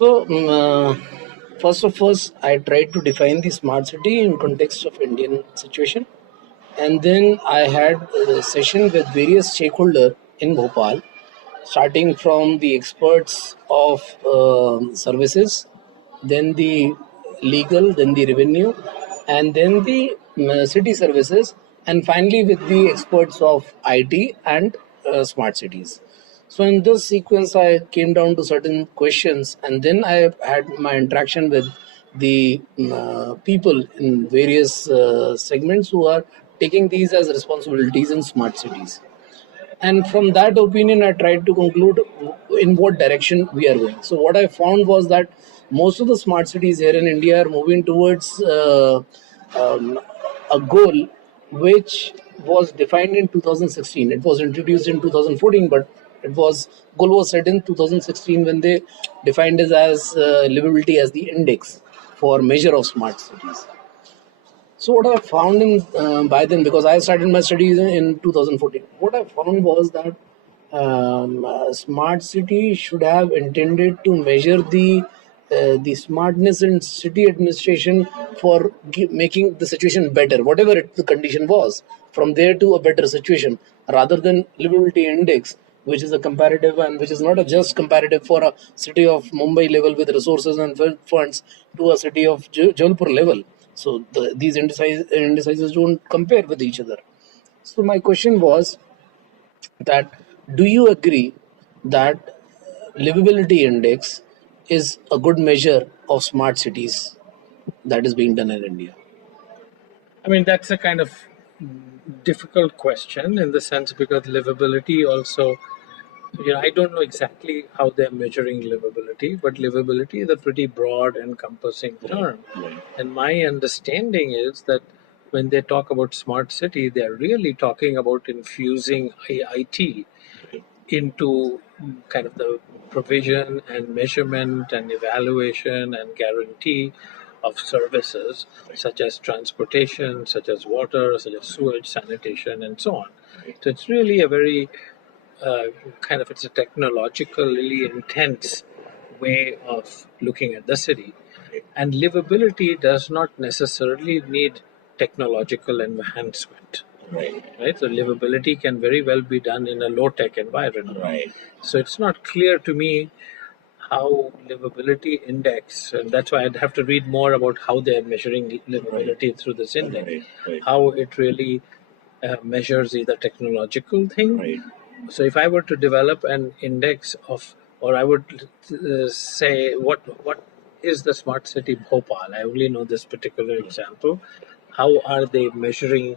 First of all, I tried to define the smart city in context of Indian situation, and then I had a session with various stakeholders in Bhopal, starting from the experts of services, then the legal, then the revenue, and then the city services, and finally with the experts of IT and smart cities. So in this sequence, I came down to certain questions, and then I had my interaction with the people in various segments who are taking these as responsibilities in smart cities. And from that opinion, I tried to conclude in what direction we are going. So what I found was that most of the smart cities here in India are moving towards um, a goal which was defined in 2016. It was introduced in 2014, but it was goal was set in 2016 when they defined it as livability as the index for measure of smart cities. So what I found in by then, because I started my studies in 2014, what I found was that smart city should have intended to measure the smartness in city administration for making the situation better, whatever the condition was, from there to a better situation, rather than livability index, which is a comparative and which is not a just comparative for a city of Mumbai level with resources and funds to a city of Jaipur level. So these indices don't compare with each other. So my question was that, do you agree that livability index is a good measure of smart cities that is being done in India? I mean, that's a kind of difficult question in the sense because livability also, I don't know exactly how they're measuring livability, but livability is a pretty broad, encompassing term. Right. And my understanding is that when they talk about smart city, they're really talking about infusing IT into kind of the provision and measurement and evaluation and guarantee of services such as transportation, such as water, such as sewage, sanitation, and so on. So it's really a very it's a technologically intense way of looking at the city. And livability does not necessarily need technological enhancement. Right. So livability can very well be done in a low-tech environment. Right. So it's not clear to me how livability index, and that's why I'd have to read more about how they're measuring livability through this index, how it really measures either technological thing. Right. So if I were to develop an index of, or I would say, what is the smart city Bhopal? I only know this particular example. How are they measuring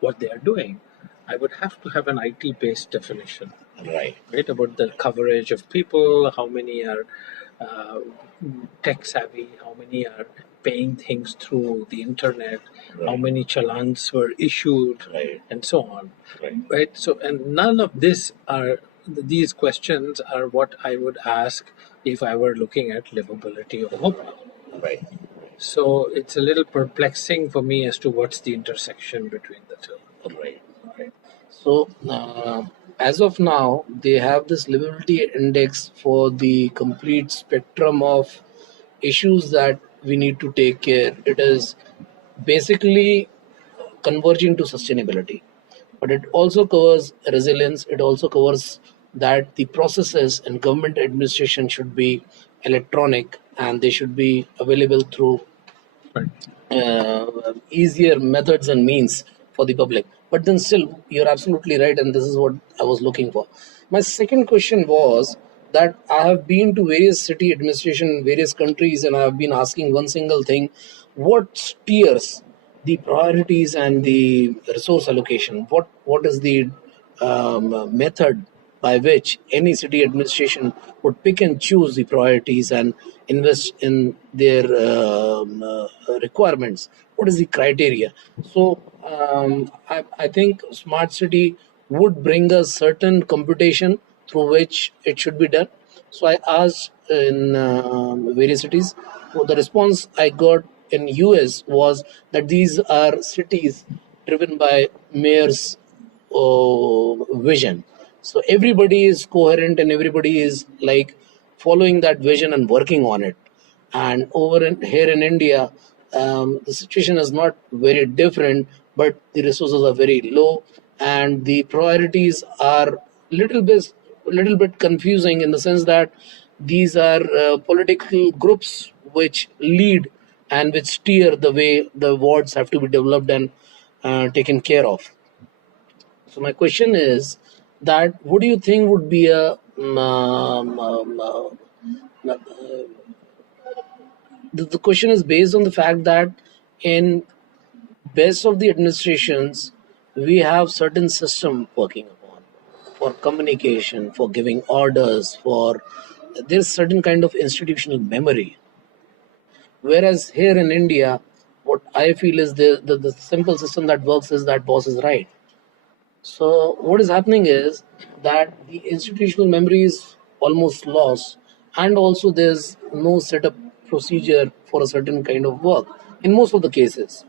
what they are doing? I would have to have an IT-based definition, Right. right, about the coverage of people, how many are uh, tech savvy, how many are paying things through the internet, how many challans were issued, Right. and so on. Right. Right. So, and none of these questions are what I would ask if I were looking at livability of Bhopal. Right. So it's a little perplexing for me as to what's the intersection between the two. Right. Right. So, as of now, they have this livability index for the complete spectrum of issues that we need to take care. It is basically converging to sustainability, but it also covers resilience. It also covers that the processes and government administration should be electronic and they should be available through Right. easier methods and means for the public. But then still, you're absolutely right, and this is what I was looking for. My second question was that I have been to various city administration in various countries, and I have been asking one single thing: what steers the priorities and the resource allocation? What is the method by which any city administration would pick and choose the priorities and invest in their requirements? What is the criteria? So I think smart city would bring a certain computation through which it should be done. So I asked in various cities. Well, the response I got in US was that these are cities driven by mayors vision. So everybody is coherent and everybody is like following that vision and working on it. And here in India, the situation is not very different, but the resources are very low, and the priorities are little bit confusing in the sense that these are political groups which lead and which steer the way the wards have to be developed and taken care of. So my question is that what do you think would be a the question is based on the fact that in best of the administrations we have certain system working upon for communication, for giving orders, for there's certain kind of institutional memory. Whereas here in India, what I feel is the simple system that works is that boss is right. So what is happening is that the institutional memory is almost lost, and also there's no set up procedure for a certain kind of work in most of the cases.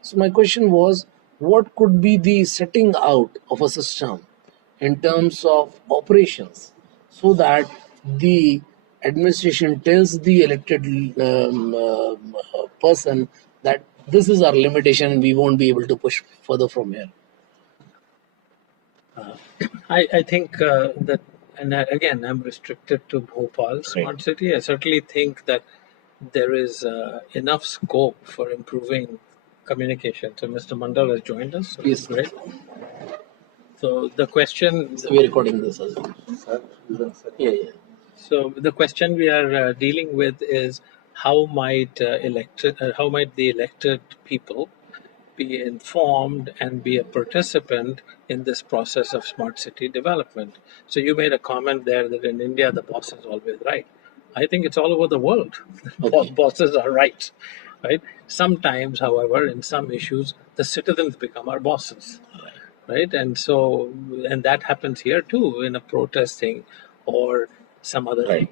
So my question was, what could be the setting out of a system in terms of operations, so that the administration tells the elected person that this is our limitation and we won't be able to push further from here. I think that, and again, I'm restricted to Bhopal smart city. I certainly think that there is enough scope for improving communication. So Mr. Mandal has joined us. So Yes. great. So the question. So we're recording this as well. Yeah, yeah. So the question we are dealing with is how might the elected people be informed and be a participant in this process of smart city development. So you made a comment there that in India the boss is always right. I think it's all over the world. Okay. Bosses are right, right? Sometimes, however, in some issues, the citizens become our bosses, right? And that happens here too in a protesting or some other thing.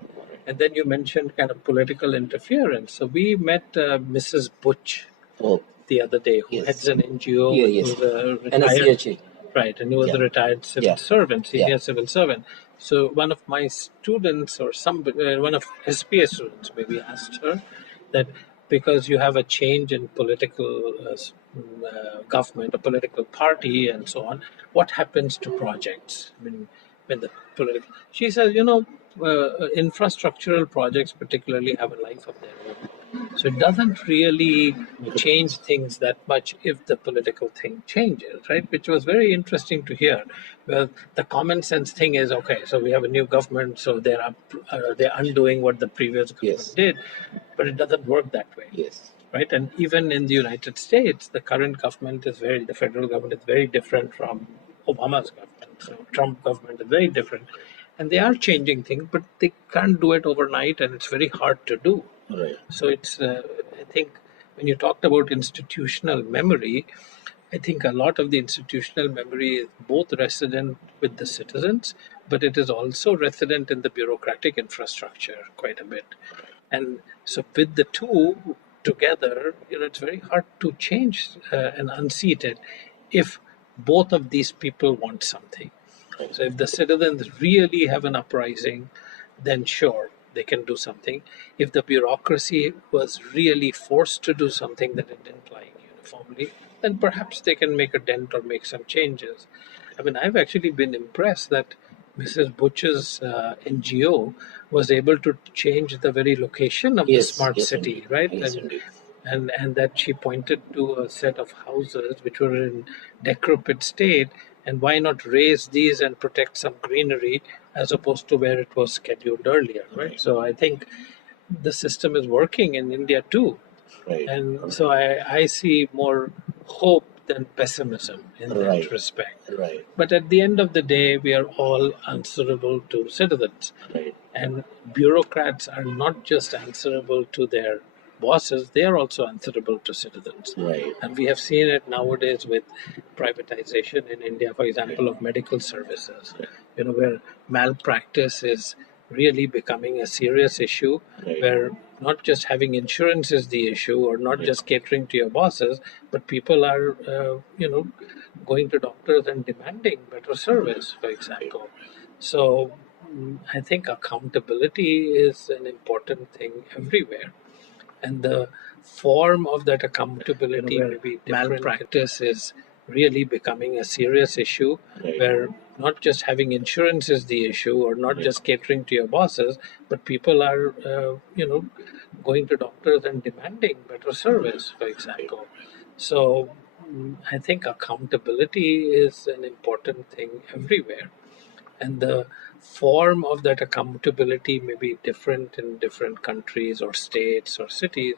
And then you mentioned kind of political interference. So we met Mrs. Butch Oh, the other day, who yes. heads an NGO, Yeah, and yes. who's a And a retired, CHA. right, and he was a Yeah. retired civil Yeah. servant, senior Yeah. civil servant. So one of my students, or one of SPA students, maybe asked her that because you have a change in political government, a political party, and so on, what happens to projects? I mean, when the political, she says, infrastructural projects particularly have a life of their own. So it doesn't really change things that much if the political thing changes, right? Which was very interesting to hear. Well, the common sense thing is, okay, so we have a new government, so they're undoing what the previous government Yes. did, but it doesn't work that way. Yes. Right, and even in the United States, the current government the federal government is very different from Obama's government. So Trump government is very different, and they are changing things, but they can't do it overnight, and it's very hard to do. Right. So it's, I think, when you talked about institutional memory, I think a lot of the institutional memory is both resident with the citizens, but it is also resident in the bureaucratic infrastructure quite a bit. And so with the two together, it's very hard to change and unseat it if both of these people want something. So if the citizens really have an uprising, then sure, they can do something. If the bureaucracy was really forced to do something that it didn't like uniformly, then perhaps they can make a dent or make some changes. I mean, I've actually been impressed that Mrs. Butch's NGO was able to change the very location of the Yes. smart Yes, city, indeed. right? Yes, indeed. And that she pointed to a set of houses which were in decrepit state, and why not raise these and protect some greenery as opposed to where it was scheduled earlier, right? So I think the system is working in India too. Right. And so I see more hope than pessimism in Right. that respect. Right. But at the end of the day, we are all answerable to citizens. Right. And bureaucrats are not just answerable to their bosses, they are also answerable to citizens. Right. And we have seen it nowadays with privatization in India, for example, of medical services, where malpractice is really becoming a serious issue, Right. where not just having insurance is the issue, or not just catering to your bosses, but people are, going to doctors and demanding better service, for example. So I think accountability is an important thing everywhere. And the form of that accountability may be different. Malpractice is really becoming a serious issue where not just having insurance is the issue or not just catering to your bosses, but people are, going to doctors and demanding better service, for example. So I think accountability is an important thing everywhere. And the form of that accountability may be different in different countries or states or cities,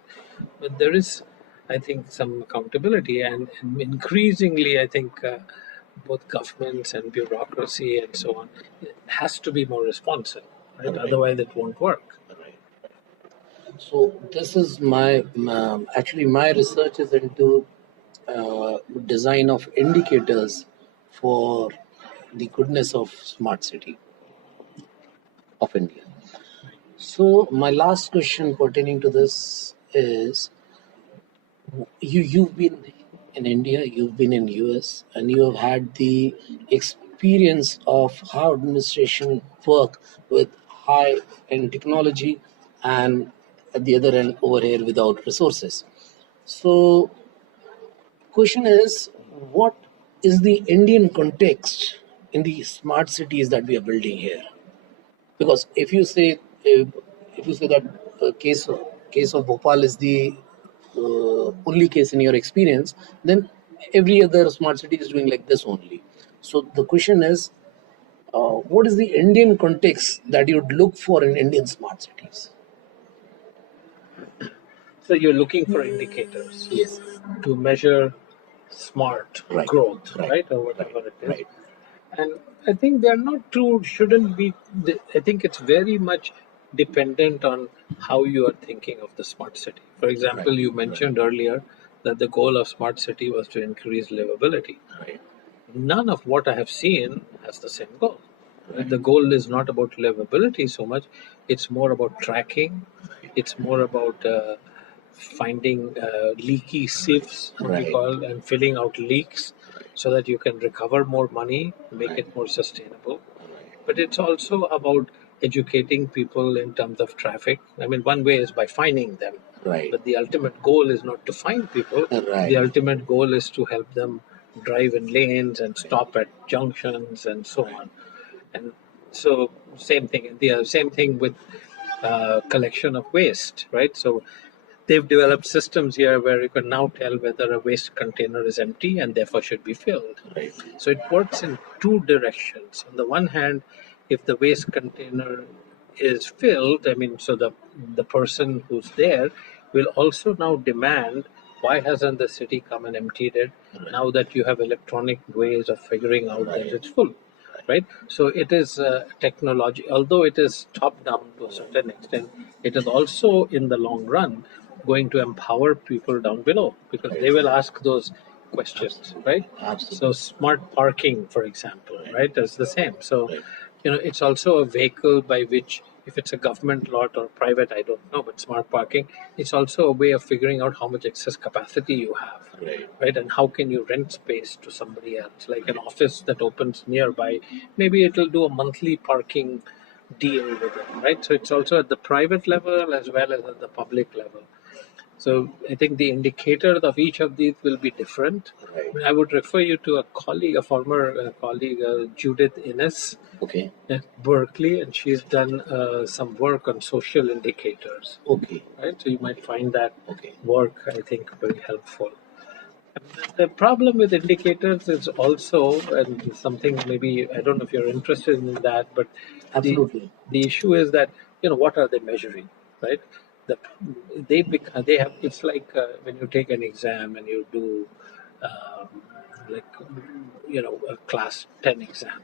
but there is, I think, some accountability, and increasingly, I think both governments and bureaucracy and so on it has to be more responsive, right? Otherwise, it won't work. So this is my actually my research is into design of indicators for the goodness of smart city of India. So my last question pertaining to this is you've been in India, you've been in US, and you have had the experience of how administration work with high end technology and at the other end over here without resources. So question is what is the Indian context in the smart cities that we are building here? Because if you say that case of Bhopal is the only case in your experience, then every other smart city is doing like this only. So the question is, what is the Indian context that you'd look for in Indian smart cities? So you're looking for indicators Yes. to measure smart Right. growth, Right. right, or whatever it is. Right. And I think they're not true, shouldn't be. I think it's very much dependent on how you are thinking of the smart city. For example, Right. you mentioned earlier that the goal of smart city was to increase livability. Right. None of what I have seen has the same goal. Right. The goal is not about livability so much, it's more about tracking, it's more about finding leaky sieves, what we Right. call, and filling out leaks so that you can recover more money, make Right. it more sustainable. But it's also about educating people in terms of traffic. I mean, one way is by finding them, Right. but the ultimate goal is not to find people. Right. The ultimate goal is to help them drive in lanes and stop at junctions and so on. And so, same thing. The same thing with collection of waste, right? So they've developed systems here where you can now tell whether a waste container is empty and therefore should be filled. Right. So it works in two directions. On the one hand, if the waste container is filled, I mean, so the person who's there will also now demand, why hasn't the city come and emptied it? Right. Now that you have electronic ways of figuring out that it's full, right? So it is technology, although it is top down to a certain extent, it is also in the long run going to empower people down below because they will ask those questions, right? Absolutely. So smart parking, for example, right, is the same. So, Right. it's also a vehicle by which, if it's a government lot or private, I don't know, but smart parking, it's also a way of figuring out how much excess capacity you have, Right. right? And how can you rent space to somebody else, like an office that opens nearby? Maybe it'll do a monthly parking deal with them, right? So it's also at the private level as well as at the public level. So I think the indicator of each of these will be different. Right. I would refer you to a colleague, a former colleague, Judith Innes Okay. at Berkeley, and she's done some work on social indicators. Okay. Right, so you might find that Okay. work, I think, very helpful. The problem with indicators is also, and something maybe I don't know if you're interested in that, but Absolutely. the issue is that what are they measuring, right? The, they have, it's like when you take an exam and you do um, like a class 10 exam,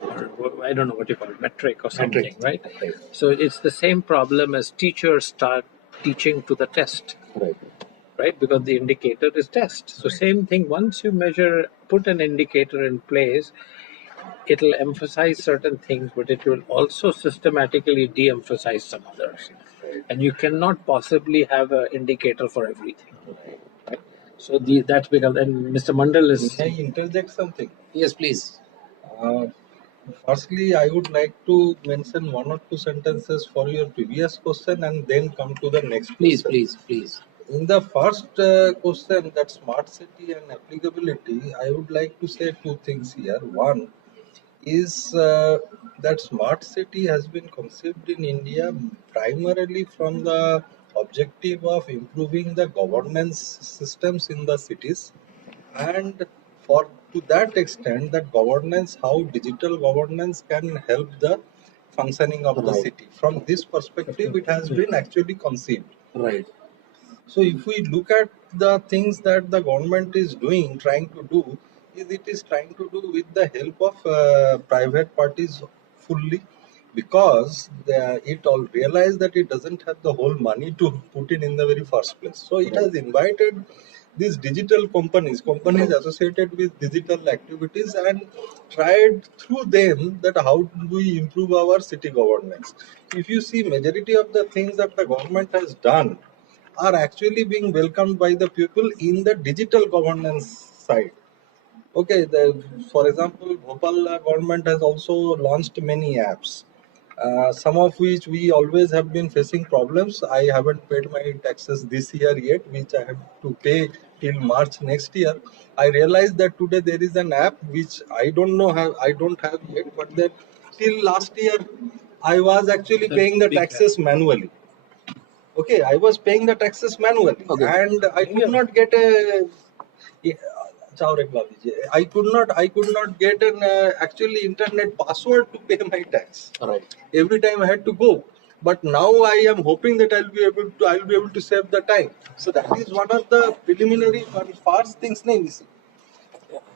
or I don't know what you call it, metric or something, right? Right. So it's the same problem as teachers start teaching to the test, Right. right? Because the indicator is test. So same thing, once you measure, put an indicator in place, it'll emphasize certain things, but it will also systematically de-emphasize some others. And you cannot possibly have an indicator for everything. Right? So that's because, and Mr. Mandal is. May I interject something? Yes, please. Uh, Firstly, I would like to mention one or two sentences for your previous question and then come to the next Please, question. please, please. In the first question, that smart city and applicability, I would like to say two things here. One is that smart city has been conceived in India primarily from the objective of improving the governance systems in the cities, and for to that extent, that governance, how digital governance can help the functioning of the Right. city. From this perspective, it has been actually conceived. Right. So if we look at the things that the government is doing, trying to do, is it is trying to do with the help of private parties fully, because it all realized that it doesn't have the whole money to put in the very first place. So it has invited these digital companies associated with digital activities, and tried through them that how do we improve our city governance. If you see, majority of the things that the government has done are actually being welcomed by the people in the digital governance side. Okay, for example, Bhopal government has also launched many apps, some of which we always have been facing problems. I haven't paid my taxes this year yet, which I have to pay till March next year. I realized that today there is an app which I don't have yet, but then till last year I was actually paying the taxes manually. Okay, I was paying the taxes manually, Okay. and I could not get a. I could not get an actually internet password to pay my tax. Right. Every time I had to go. But now I am hoping that I'll be able to save the time. So that is one of the preliminary and first things. Nahi, Nisi.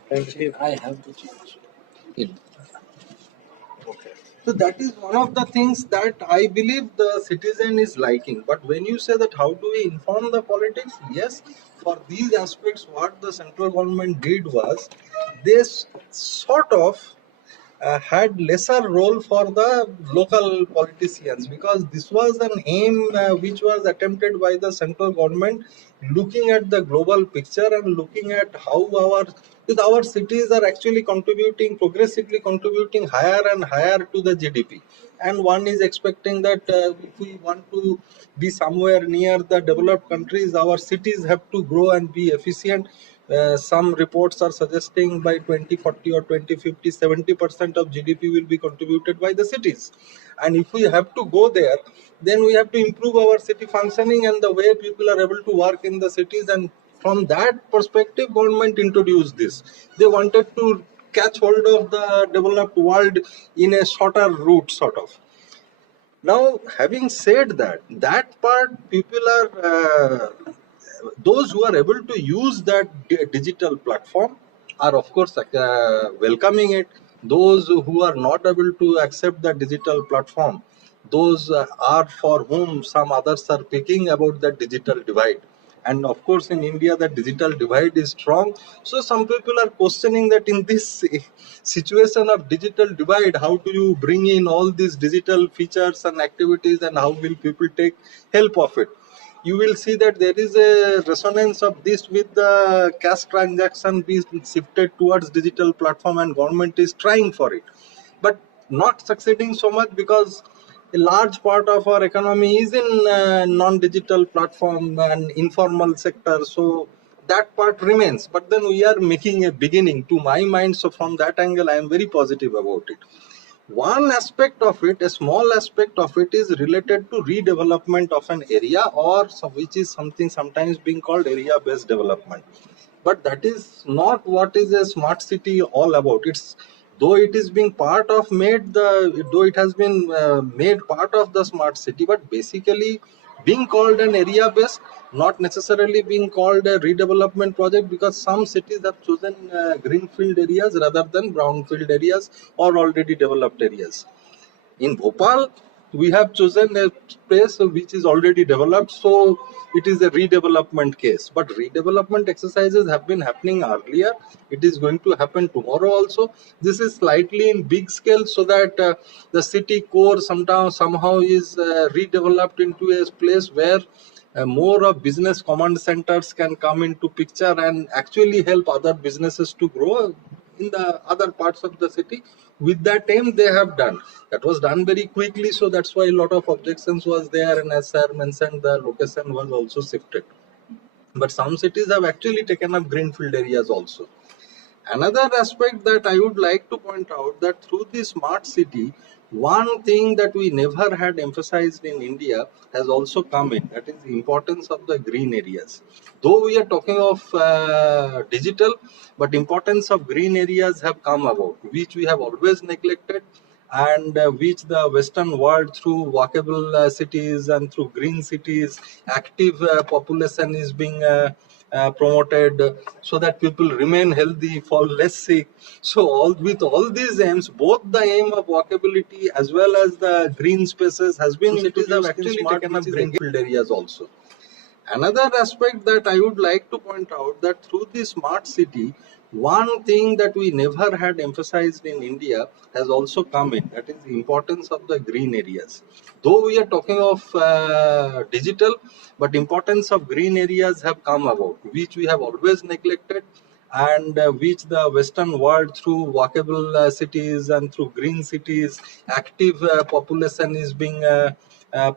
Thank you. I have to change. Yeah. Okay. So that is one of the things that I believe the citizen is liking. But when you say that how do we inform the politics? Yes, for these aspects, what the central government did was they sort of had lesser role for the local politicians, because this was an aim which was attempted by the central government, looking at the global picture and looking at how because our cities are actually contributing, progressively contributing higher and higher to the GDP, and one is expecting that if we want to be somewhere near the developed countries, our cities have to grow and be efficient. Some reports are suggesting by 2040 or 2050, 70% of GDP will be contributed by the cities. And if we have to go there, then we have to improve our city functioning and the way people are able to work in the cities. And from that perspective, government introduced this. They wanted to catch hold of the developed world in a shorter route, sort of. Now, having said that, that part people are those who are able to use that digital platform are of course welcoming it. Those who are not able to accept the digital platform, those are for whom some others are picking about the digital divide. And of course, in India, the digital divide is strong. So some people are questioning that in this situation of digital divide, how do you bring in all these digital features and activities, and how will people take help of it? You will see that there is a resonance of this with the cash transaction being shifted towards digital platform, and government is trying for it, but not succeeding so much, because a large part of our economy is in non-digital platform and informal sector. So that part remains, but then we are making a beginning, to my mind. So from that angle, I am very positive about it. One aspect of it, a small aspect of it, is related to redevelopment of an area, or which is something sometimes being called area based development. But that is not what is a smart city all about. It's though it is being part of made the though it has been made part of the smart city, but basically being called an area based, not necessarily being called a redevelopment project, because some cities have chosen greenfield areas rather than brownfield areas or already developed areas. In Bhopal, we have chosen a place which is already developed, so it is a redevelopment case. But redevelopment exercises have been happening earlier. It is going to happen tomorrow also. This is slightly in big scale, so that the city core somehow is redeveloped into a place where more of business command centers can come into picture and actually help other businesses to grow. in the other parts of the city. With that aim, they have done. That was done very quickly, so that's why a lot of objections was there, and as sir mentioned, the location was also shifted. But some cities have actually taken up greenfield areas also. Another aspect that I would like to point out, that through the smart city, one thing that we never had emphasized in India has also come in. That is the importance of the green areas. Though we are talking of digital, but importance of green areas have come about, which we have always neglected, and which the Western world through walkable cities and through green cities, active population is being promoted, so that people remain healthy, fall less sick. So all with all these aims, both the aim of walkability as well as the green spaces has been cities have actually taken up greenfield areas also. Another aspect that I would like to point out, that through the smart city, one thing that we never had emphasized in India has also come in. That is the importance of the green areas. Though we are talking of digital, but importance of green areas have come about, which we have always neglected, and which the Western world through walkable cities and through green cities, active population is being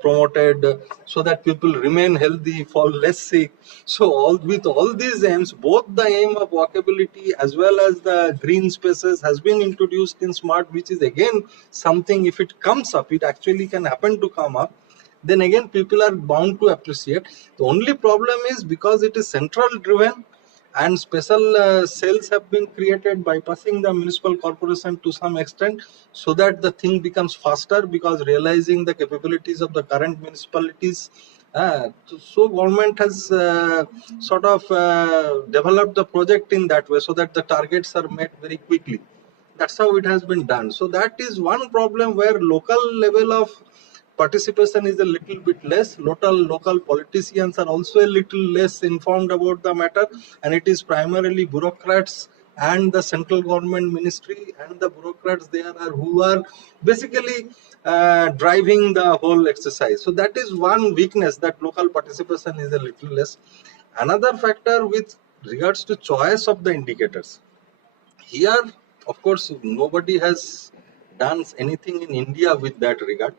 promoted, so that people remain healthy, fall less sick. So all with all these aims, both the aim of walkability as well as the green spaces has been introduced in smart, which is again something, if it comes up, it actually can happen to come up, then again people are bound to appreciate. The only problem is, because it is central driven, and special cells have been created bypassing the municipal corporation to some extent, so that the thing becomes faster, because realizing the capabilities of the current municipalities, so government has sort of developed the project in that way, so that the targets are met very quickly. That's how it has been done. So that is one problem, where local level of participation is a little bit less. Local politicians are also a little less informed about the matter, and it is primarily bureaucrats and the central government ministry and the bureaucrats there are who are basically driving the whole exercise. So that is one weakness, that local participation is a little less. Another factor with regards to choice of the indicators. Here, of course, nobody has done anything in India with that regard.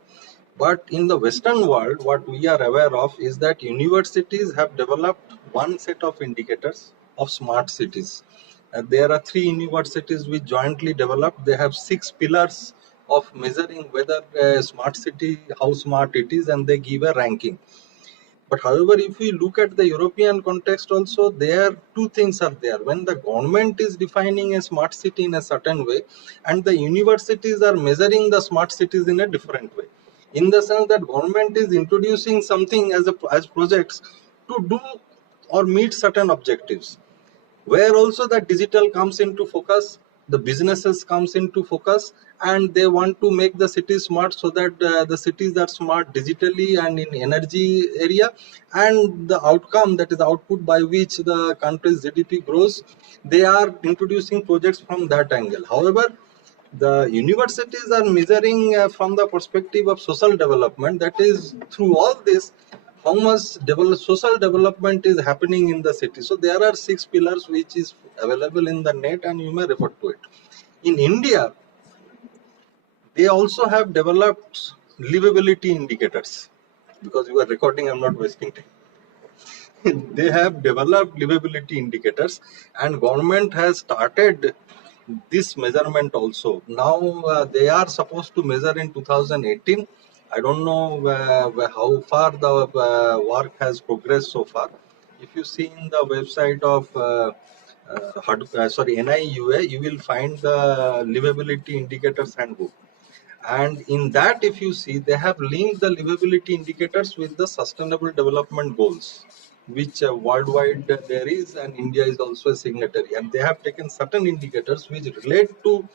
But in the Western world, what we are aware of is that universities have developed one set of indicators of smart cities. There are three universities which jointly developed. They have 6 pillars of measuring whether a smart city, how smart it is, and they give a ranking. But however, if we look at the European context also, there two things are there. When the government is defining a smart city in a certain way, and the universities are measuring the smart cities in a different way. In the sense that government is introducing something as projects to do or meet certain objectives, where also the digital comes into focus, the businesses comes into focus, and they want to make the city smart, so that the cities are smart digitally and in energy area, and the outcome, that is output by which the country's GDP grows, they are introducing projects from that angle. However, the universities are measuring from the perspective of social development, that is through all this, how much social development is happening in the city. So there are 6 pillars which is available in the net, and you may refer to it. In India, they also have developed livability indicators. Because you are recording, I'm not wasting time. They have developed livability indicators, and government has started this measurement also. Now they are supposed to measure in 2018. I don't know how far the work has progressed so far. If you see in the website of NIUA, you will find the livability indicators handbook. And in that, if you see, they have linked the livability indicators with the sustainable development goals, which worldwide there is, and India is also a signatory. And they have taken certain indicators which relate to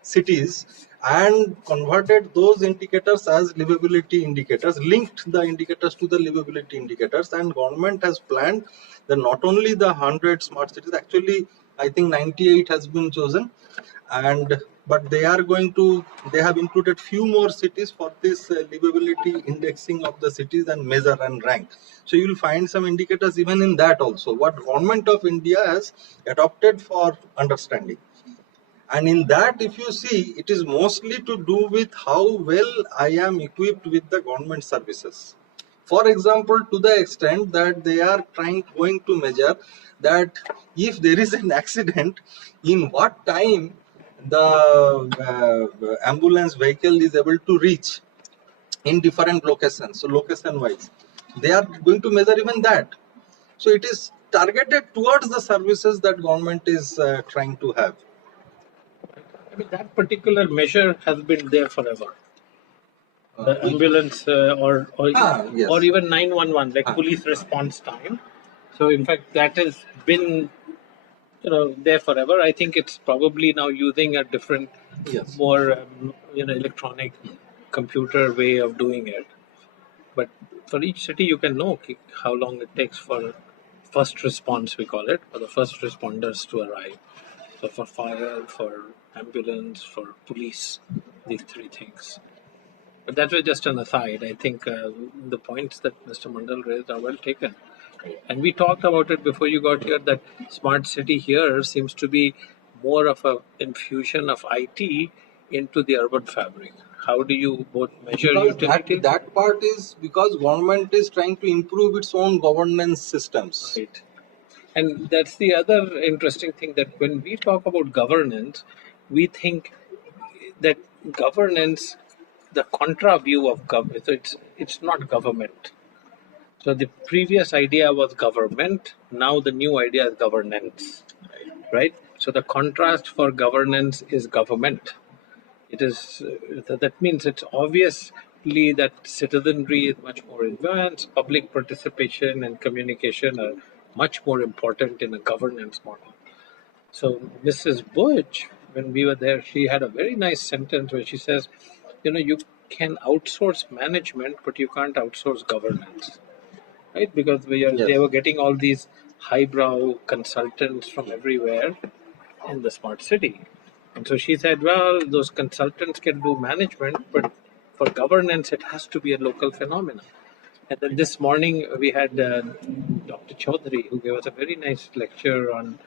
cities and converted those indicators as livability indicators, linked the indicators to the livability indicators. And government has planned that not only the 100 smart cities, actually I think 98 has been chosen, and but they have included few more cities for this livability indexing of the cities and measure and rank. So you will find some indicators even in that also, what government of India has adopted for understanding. And in that, if you see, it is mostly to do with how well I am equipped with the government services. For example, to the extent that they are going to measure that if there is an accident, in what time the ambulance vehicle is able to reach in different locations. So location wise, they are going to measure even that. So it is targeted towards the services that government is trying to have. I mean, that particular measure has been there forever. The Which, ambulance or yes. even 911, like Ah, police response time. So in fact, that has been there forever. I think it's probably now using a different, yes. more electronic computer way of doing it. But for each city, you can know how long it takes for first response, we call it, for the first responders to arrive. So for fire, for ambulance, for police, these three things. But that was just an aside. I think the points that Mr. Mandal raised are well taken. And we talked about it before you got here that smart city here seems to be more of a infusion of IT into the urban fabric. How do you both measure Because utility? that part is because government is trying to improve its own governance systems. Right. And that's the other interesting thing that when we talk about governance, we think that governance, the contra view of government, so it's not government. So the previous idea was government, now the new idea is governance, right? So the contrast for governance is government. It is that means it's obviously that citizenry is much more advanced, public participation and communication are much more important in a governance model. So Mrs. Butch, when we were there, she had a very nice sentence where she says, you can outsource management, but you can't outsource governance, right? Because they Yes. were getting all these highbrow consultants from everywhere in the smart city. And so she said, well, those consultants can do management, but for governance, it has to be a local phenomenon. And then this morning, we had Dr. Chaudhary, who gave us a very nice lecture on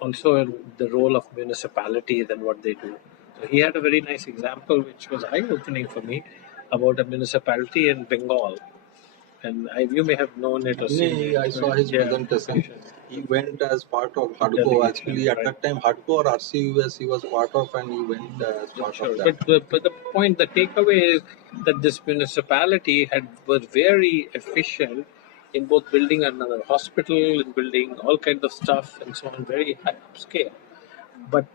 also the role of municipalities and what they do. So he had a very nice example, which was eye opening for me, about a municipality in Bengal. And you may have known it or seen Nee, it. I saw his Yeah, presentation. He went as part of HUDCO. delegation, Actually, at right? that time, HUDCO or RCUS he was part of, and he went as part of Sure, that. but the point, the takeaway is that this municipality was very efficient in both building another hospital and building all kinds of stuff and so on, very high upscale. But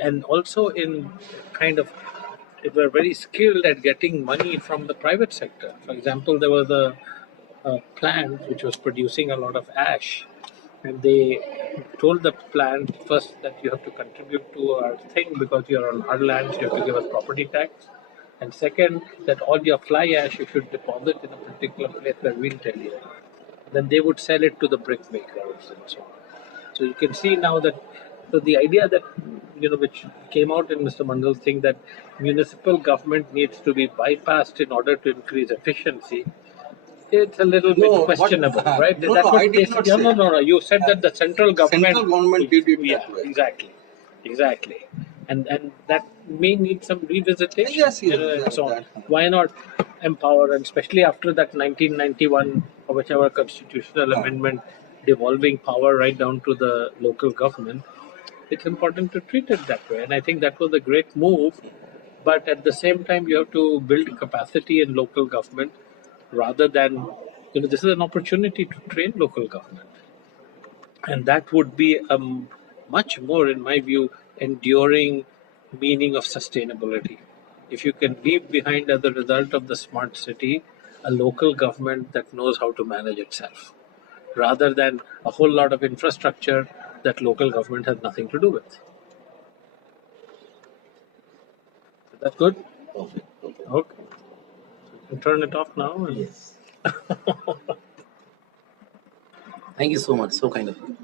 and also in kind of they were very skilled at getting money from the private sector. For example, there was a plant which was producing a lot of ash, and they told the plant first that you have to contribute to our thing because you're on our land, so you have to give us property tax. And second, that all your fly ash you should deposit in a particular place where we'll tell you. Then they would sell it to the brick makers and so on. So you can see now that so the idea that which came out in Mr. Mandal's thing that municipal government needs to be bypassed in order to increase efficiency. It's a little bit No, what? questionable, right? No, That's no, I what they did said. not No, say. no, no, no. You said Uh, that the central government, Central government did it yeah, that way. exactly, and that may need some revisitation, Yes, yes, and so on. that. Why not empower, and especially after that 1991 or whichever constitutional amendment devolving power right down to the local government, it's important to treat it that way. And I think that was a great move. But at the same time, you have to build capacity in local government rather than, this is an opportunity to train local government. And that would be a much more, in my view, enduring meaning of sustainability. If you can leave behind as a result of the smart city a local government that knows how to manage itself, rather than a whole lot of infrastructure that local government has nothing to do with. That's good? Perfect, perfect. Okay. You can turn it off now. And Yes. Thank you so much. So kind of you.